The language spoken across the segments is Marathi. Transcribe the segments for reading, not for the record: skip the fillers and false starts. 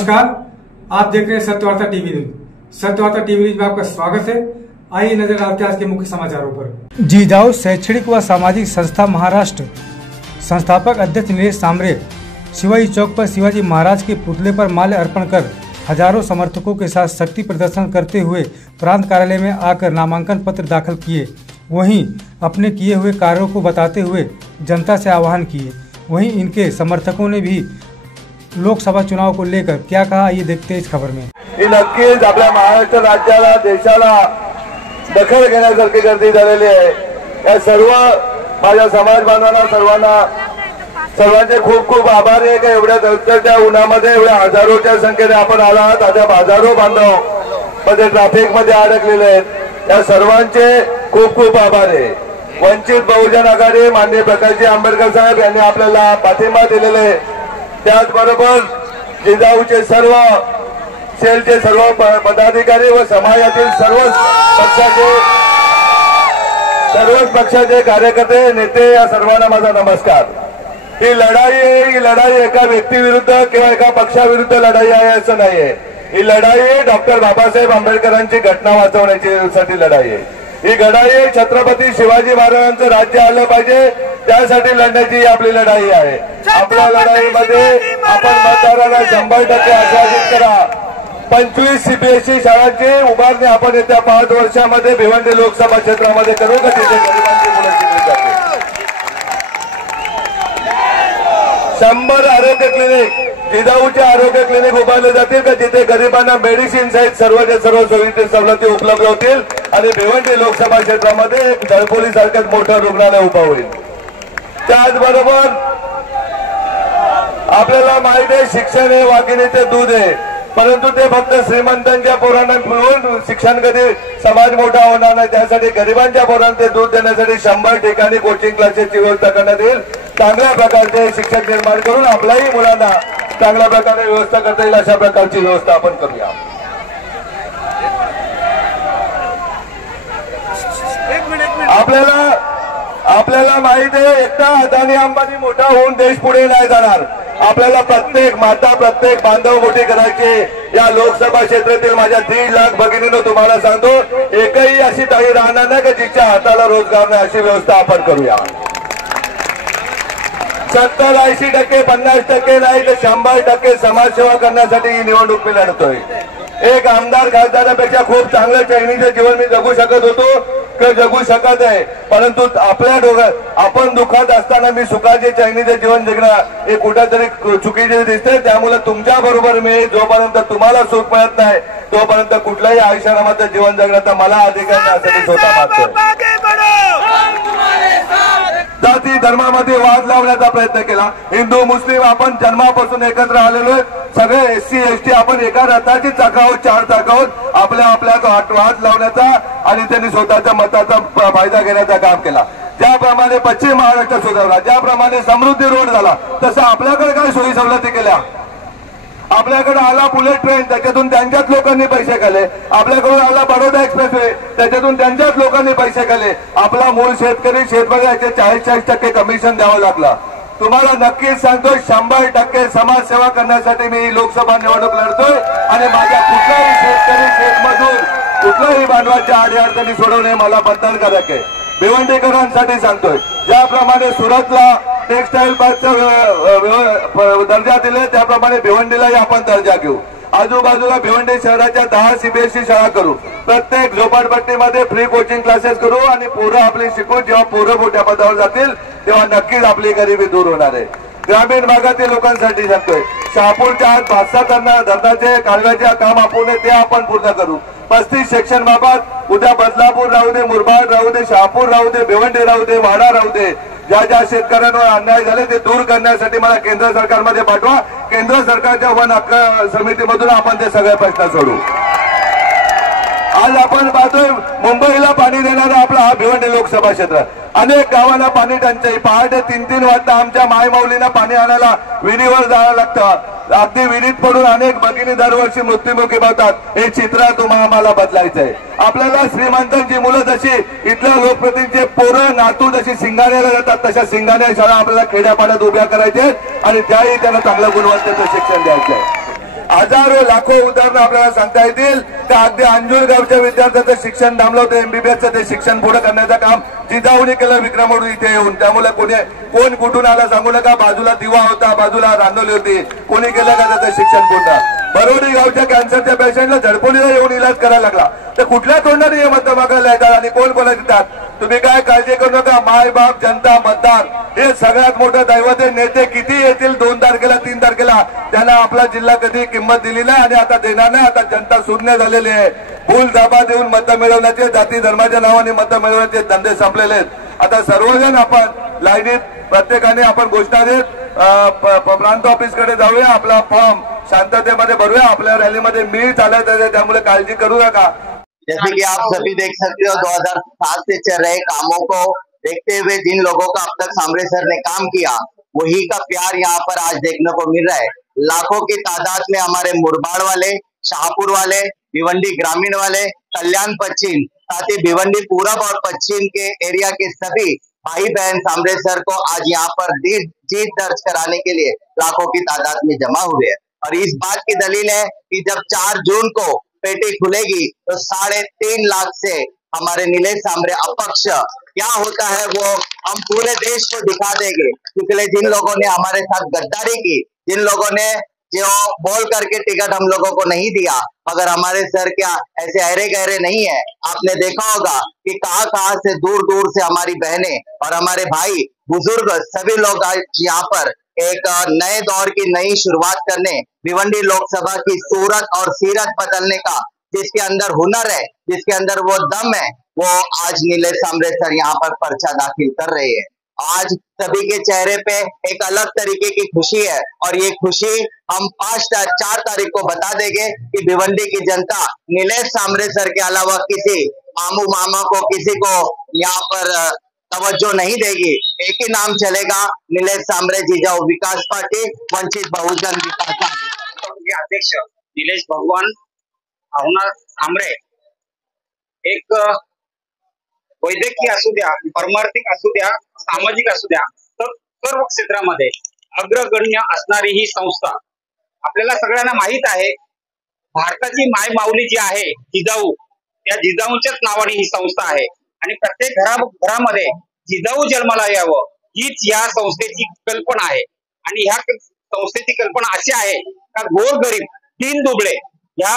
नमस्कार, आप देख रहे हैं Satyavarta TV news. Satyavarta TV news में आपका स्वागत है। आइए नजर डालते हैं आज के मुख्य समाचारों पर। जिजाऊ शैक्षणिक व सामाजिक संस्था महाराष्ट्र संस्थापक अध्यक्ष नीलेश सांबरे शिवाजी चौक पर शिवाजी महाराज के पुतले पर माल्य अर्पण कर हजारों समर्थकों के साथ शक्ति प्रदर्शन करते हुए प्रांत कार्यालय में आकर नामांकन पत्र दाखिल किए। वहीं अपने किए हुए कार्यों को बताते हुए जनता से आह्वान किए। वहीं इनके समर्थकों ने भी लोकसभा चुनाव को लेकर क्या कहा, ये देखते हैं इस खबर में। नक्कीच आपल्या महाराष्ट्र राज्याला देशाला दखल घेण्यासारखी गर्दी झालेली आहे। या सर्व माझ्या समाज बांधवांना सर्वांचे खूप खूप आभार आहे की एवढ्या दौडत्या उन्हामध्ये एवढ्या हजारोच्या संख्येने आपण आला आहात। आज हजारो बांधव मध्ये ट्रॅफिक मध्ये अडकलेले आहेत। या सर्वांचे खूप खूप आभार आहे। वंचित बहुजन आघाडी माननीय प्रकाशजी आंबेडकर साहेब यांनी आपल्याला पाठिंबा दिलेला आहे। त्याचबरोबर जिजाऊचे सर्व सेलचे सर्व पदाधिकारी व समाजातील सर्वच पक्षाचे कार्यकर्ते नेते या सर्वांना माझा नमस्कार। ही लढाई एका व्यक्तीविरुद्ध किंवा एका पक्षाविरुद्ध लढाई आहे असं नाहीये। ही लढाई डॉक्टर बाबासाहेब आंबेडकरांची घटना वाचवण्याची लढाई आहे। ही लढाई छत्रपती शिवाजी महाराजांचं राज्य आलं पाहिजे त्यासाठी लढण्याची आपली लढाई आहे। आपल्या लढाईमध्ये आपण मतदारांना 100% आश्वासित करा। 25 सीबीएसई शाळांची उभारणी आपण येत्या 5 वर्षामध्ये भिवंडी लोकसभा क्षेत्रामध्ये करू का, तिथे गरिबांची मुलं शिकली जाते। 100 आरोग्य क्लिनिक जिजाऊचे आरोग्य क्लिनिक उभारले जातील का, जिथे गरिबांना मेडिसिन सहित सर्वच्या सर्व सोयीची सवलती उपलब्ध होतील आणि भिवंडी लोकसभा क्षेत्रामध्ये एक दळपोली सारखंच मोठं रुग्णालय उभं होईल। त्याचबरोबर आपल्याला माहिती आहे शिक्षण हे वाघिणीचे दूध आहे, परंतु ते फक्त श्रीमंतांच्या पोरांना मिळून शिक्षण कधी समाज मोठा होणार नाही। त्यासाठी गरिबांच्या पोरांना ते दूध देण्यासाठी 100 ठिकाणी कोचिंग क्लासेसची व्यवस्था करण्यात येईल। चांगल्या प्रकारचे शिक्षक निर्माण करून आपल्याही मुलांना चांगल्या प्रकारे व्यवस्था करता येईल अशा प्रकारची व्यवस्था आपण करूया। आपल्याला माहिती आहे एकटा अदानी अंबानी मोठा होऊन देश पुढे नाही जाणार। आपल्याला प्रत्येक माता प्रत्येक बांधव मोठी करायची। या लोकसभा क्षेत्रातील माझ्या 1.5 लाख भगिनींनो तुम्हाला सांगतो, एकही अशी ताई राहणार नाही की जिच्या हाताला रोजगार नाही, अशी व्यवस्था आपण करूया। 70-80%, 50% नाही तर 100% समाजसेवा करण्यासाठी ही निवडणूक मी लढतोय। एक आमदार खासदारापेक्षा खूप चांगलं चैनीचं जीवन मी जगू शकत होतो किंवा जगू शकत आहे, परंतु आपण दुःखात असताना मी सुखाचे चैनीचे जीवन जगणं हे कुठेतरी चुकीचे दिसते। त्यामुळे तुमच्या बरोबर मी जोपर्यंत तुम्हाला सुख मिळत नाही तोपर्यंत कुठल्याही आयुष्यामध्ये जीवन जगण्याचा मला अधिकार नसल्याचे स्वतः मानतोय। जाती धर्मामध्ये वाद लावण्याचा प्रयत्न केला। हिंदू मुस्लिम आपण जन्मापासून एकत्र आलेलो आहे। सगळे SC ST आपण एका रथाची चाक आहोत, 4 चाक आहोत। आपल्या वाद लावण्याचा आणि त्यांनी स्वतःच्या मताचा फायदा घेण्याचं काम केला। ज्याप्रमाणे पश्चिम महाराष्ट्र सुधारला, ज्याप्रमाणे समृद्धी रोड झाला, तसं आपल्याकडे काय सोयी सवलती केल्या। आपल्याकडे आला बुलेट ट्रेन, त्याच्यातून त्यांच्याच लोकांनी पैसे खाल्ले। आपल्याकडून आला बडोदा एक्सप्रेसवे, त्याच्यातून त्यांच्याच लोकांनी पैसे खाल्ले। आपला मूळ शेतकरी शेतकऱ्याचे 40-40% कमिशन द्यावं लागलं। तुम्हाला नक्कीच सांगतो 100% समाजसेवा करण्यासाठी मी लोकसभा निवडणूक लढतोय आणि माझ्या कुठल्याही शेतकरी शेतमजूर कुठल्याही बांधवाच्या अडीअडचणी सोडवणे मला बंधन करायचे। भिवंडीकरांसाठी सांगतोय, ज्याप्रमाणे सुरतला टेक्सटाईल पार्कचा दर्जा दिले त्याप्रमाणे भिवंडीलाही आपण दर्जा घेऊ। आजूबाजूला भिवंडी शहराच्या 10 CBSE शाळा करू। प्रत्येक झोपडपट्टीमध्ये फ्री कोचिंग क्लासेस करू आणि पोरं आपली शिकून जेव्हा पोरं मोठ्या पदावर जातील तेव्हा नक्कीच आपली गरिबी दूर होणार आहे। ग्रामीण भागातील लोकांसाठी सांगतोय, शहापूरच्या आत 5-6 धरणाचे कालव्याचे काम आपण ते आपण पूर्ण करू। 35 सेक्शन बाबत उद्या बदलापूर राहू दे, मुरबाड राहू दे, शहापूर राहू दे, भिवंडी राहू दे, वाडा राहू दे, ज्या शेतकऱ्यांवर अन्याय झाले ते दूर करण्यासाठी मला केंद्र सरकारमध्ये पाठवा। केंद्र सरकारच्या वन हक्क समितीमधून आपण ते सगळे प्रश्न सोडू। आज आपण पाहतोय मुंबईला पाणी देणारा आपला हा भिवंडी लोकसभा क्षेत्र। अनेक गावांना पाणी टंचाई, पहाटे 3-3 वाजता आमच्या मायमाऊलींना पाणी आणायला विहिरीवर जावं लागतं। अगदी विहिरीत पडून अनेक भगिनी दरवर्षी मृत्युमुखी होतात। हे चित्र तुम्हाला बदलायचंय। आपल्याला श्रीमंतांची मुलं जशी इथल्या लोकप्रतिनिधींचे पोरं नातू जशी सिंगाण्याला जातात तशा सिंगाण्या शाळा आपल्याला खेड्यापाड्यात उभ्या करायच्या आणि त्याही त्यांना चांगल्या गुणवत्तेचं शिक्षण द्यायचंय। हजारो लाखो उदाहरणं आपल्याला सांगता येतील. त्या अगदी अंजूर गावच्या विद्यार्थ्यांचं शिक्षण थांबलं होतं, MBBSचं ते शिक्षण पुढे करण्याचं काम जिजाऊने केलं विक्रमोड इथे येऊन. त्यामुळे कोण कुठून आला सांगू नका. बाजूला दिवा होता, बाजूला रांगोली होती, कोणी केलं का त्याचं शिक्षण पूर्ण. बरोडी गावच्या कॅन्सरच्या पेशंटला झडपोलीला येऊन इलाज करायला लागला, तर कुठल्या तोंडाने हे मतं मागायला येतात आणि कोण कोणाला देतात. तुम्ही काय काळजी करू नका. माय बाप जनता मतदार हे सगळ्यात मोठं दैवत आहे. नेते किती येतील 2 तारखेला 3 तारखेला, त्यांना आपला जिल्हा कधी किंमत दिली नाही आणि आता देणार नाही. आता जनता शून्य झालेली आहे. भूल जाबा देऊन मतं मिळवण्याचे, जाती धर्माच्या नावाने मतं मिळवण्याचे धंदे संपलेले आहेत. आता सर्वजण आपण लाईनीत प्रत्येकाने आपण घोषणा देत प्रांत ऑफिस कडे जाऊया. आपला फॉर्म शांततेमध्ये भरूया. आपल्या रॅलीमध्ये मी चालत आहे, त्यामुळे काळजी करू नका. जैसे कि आप सभी देख सकते हो 2007 से चल रहे कामों को देखते हुए जिन लोगों का अब तक सांबरे सर ने काम किया, वही का प्यार यहाँ पर आज देखने को मिल रहा है. लाखों की तादाद में हमारे मुरबाड़ वाले, शाहपुर वाले, भिवंडी ग्रामीण वाले, कल्याण पश्चिम, साथ ही भिवंडी पूरब और पश्चिम के एरिया के सभी भाई बहन सांबरे सर को आज यहाँ पर जीत दर्ज कराने के लिए लाखों की तादाद में जमा हुए हैं. और इस बात की दलील है कि जब 4 जून को पेटी खुलेगी तो 3.5 लाख से हमारे नीलेश सांबरे अपक्ष क्या होता है वो हम पूरे देश को दिखा देंगे. पिछले जिन लोगों ने हमारे साथ गद्दारी की, जिन लोगों ने जो बोल करके टिकट हम लोगों को नहीं दिया, मगर हमारे सर क्या ऐसे अहरे गहरे नहीं है. आपने देखा होगा कि कहां से दूर दूर से हमारी बहनें और हमारे भाई बुजुर्ग सभी लोग आज यहाँ पर एक नए दौर की नई शुरुआत करने, भिवंडी लोकसभा की सूरत और सीरत बदलने का जिसके अंदर हुनर है, जिसके अंदर वो दम है, वो आज नीलेश सांबरे सर यहाँ पर पर्चा दाखिल कर रहे हैं. आज सभी के चेहरे पे एक अलग तरीके की खुशी है और ये खुशी हम 4 तारीख को बता देंगे कि भिवंडी की जनता नीलेश सांबरे सर के अलावा किसी मामू मामा को, किसी को यहाँ पर तवज्जो नहीं देगी. एक ही नाम चलेगा, नीलेश सांबरे जिजाऊ विकास पार्टी, वंचित बहुजन विकास पार्टी. अध्यक्ष नीलेश भगवान सांबरे एक वैद्यकीय असू द्या, परमार्थिक असू द्या, सामाजिक असू द्या, तर सर्व क्षेत्रामध्ये अग्रगण्य असणारी ही संस्था. आपल्याला सगळ्यांना माहित आहे, भारताची माय माऊली जी आहे जिजाऊ, त्या जिजाऊच्याच नावाने ही संस्था आहे आणि प्रत्येक घरामध्ये जिजाऊ जन्माला यावं हीच या संस्थेची कल्पना आहे. आणि ह्या संस्थेची कल्पना अशी आहे का गोरगरीब, दीन दुबळे या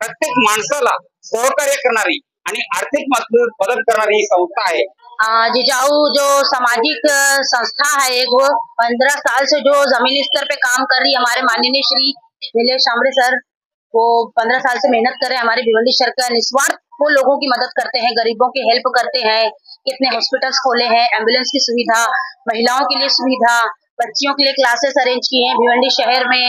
प्रत्येक माणसाला सहकार्य करणारी आणि आर्थिक मदत करणारी ही संस्था आहे. जिजाऊ जो सामाजिक संस्था है, एक वो 15 साल से जो जमीनी स्तर पे काम कर रही है. हमारे माननीय श्री नीलेश सांबरे सर वो 15 साल से मेहनत कर रहे हैं. हमारे भिवंडी शहर का निस्वार्थ वो लोगों की मदद करते हैं, गरीबों की हेल्प करते हैं. कितने हॉस्पिटल्स खोले हैं, एम्बुलेंस की सुविधा, महिलाओं के लिए सुविधा, बच्चियों के लिए क्लासेस अरेंज किए हैं भिवंडी शहर में,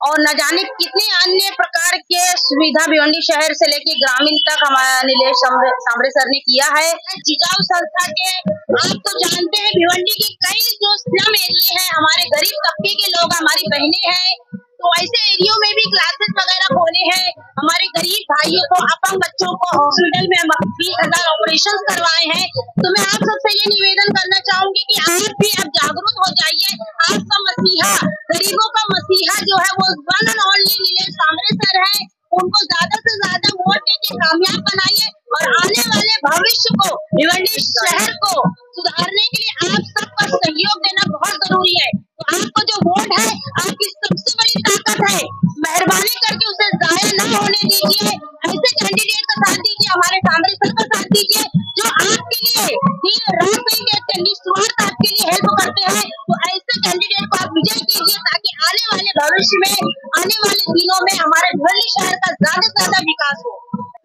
और न जाने कितने अन्य प्रकार के सुविधा भिवंडी शहर से लेके ग्रामीण तक हमारे नीलेश सांबरे सर ने किया है. जिजाऊ संस्था के आप तो जानते हैं भिवंडी के कई जो स्लम एरिया है, हमारे गरीब तबके के लोग, हमारी बहनें हैं, तो ऐसे एरियो में भी क्लासेस वगैरह खोले हैं. हमारे गरीब भाइयों को, अपंग बच्चों को हॉस्पिटल में 20,000 ऑपरेशन करवाए हैं. तो मैं आप सबसे ये निवेदन करना चाहूंगी कि आप भी अब जागरूक हो जाइए. आपका मसीहा, गरीबों का मसीहा जो है वो one end only Nilesh Sambare sir है. उनको ज्यादा से ज्यादा वोट देके कामयाब बनाइए और आने वाले भविष्य को, भिवंडी शहर को सुधारने के लिए आप सबका सहयोग देना बहुत जरूरी है. तो आपको जो वोट है आपकी सबसे बड़ी ताकत है. मेहरबानी करके उसे जाया न होने दीजिए. ऐसे कैंडिडेट का साथ दीजिए, हमारे सांबरे सर का साथ दीजिए जो आपके लिए दिन रात नहीं कहते, निस्वार्थ आपके लिए हेल्प करते हैं. तो ऐसे कैंडिडेट को आप विजय कीजिए ताकि आने वाले भविष्य में, आने वाले दिनों में हमारे भिवंडी शहर का ज्यादा से ज्यादा विकास हो.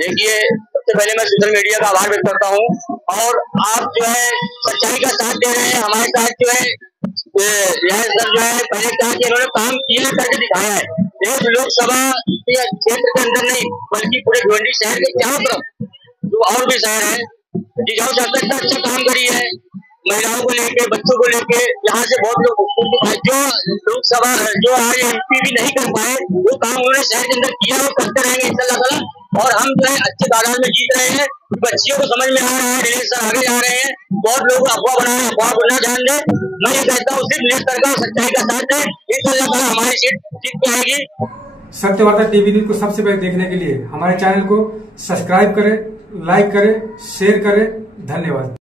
देखिए, सबसे पहले मैं सोशल मीडिया का आभार व्यक्त करता हूँ और आप जो है सच्चाई का साथ दे रहे हैं. हमारे साथ जो है यह सर जो है पहले कहा कि इन्होंने काम किया करके दिखाया है. एक लोकसभा क्षेत्र के अंदर नहीं बल्कि पूरे भिवंडी शहर के चारों तरफ जो और भी शहर है, जिजाऊ संस्था अच्छा काम करी है. महिलाओं को लेके, बच्चों को लेके यहाँ से बहुत लोग जो लोकसभा जो आज MP भी नहीं कर पाए वो काम उन्होंने शहर के अंदर किया, वो करते रहेंगे इंशाल्लाह. और हम जो है अच्छे तादाद में जीत रहे हैं. बच्चियों को समझ में आ रहा है, नीलेश सर आगे जा रहे हैं. बहुत लोग अफवाह बना रहे हैं, अफवाह को न जान दे. मैं ये कहता हूँ सिर्फ नीलेश सर का सच्चाई का साथ है, इंशाल्लाह हमारी सीट जीत के आएगी. सत्यवार्ता टीवी न्यूज को सबसे पहले देखने के लिए हमारे चैनल को सब्सक्राइब करें, लाइक करें, शेयर करें। धन्यवाद।